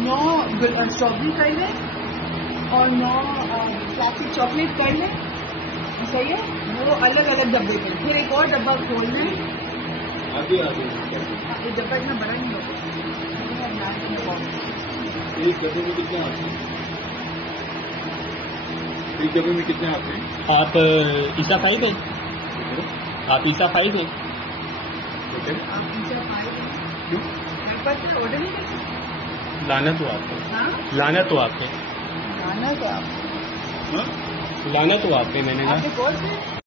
9 strawberry कर लें और 9 क्लासिक चॉकलेट कर लें, सही है। वो अलग अलग डब्बे कर, फिर एक और डब्बा खोल लें। आगे ये डब्बा इतना बड़ा नहीं होगा। एक डब्बे में कितने आते हैं? एक डब्बे में कितने आते हैं? आप ईसा 5 है? आप ईसा 5 है? आप ईसा 5 हैं? क्यों? मेरे पास ऑर्डर नहीं करते। लाना तो आपको, लाना तो आपको, लाना तो आपको, लाना तो आपको मैंने कहा।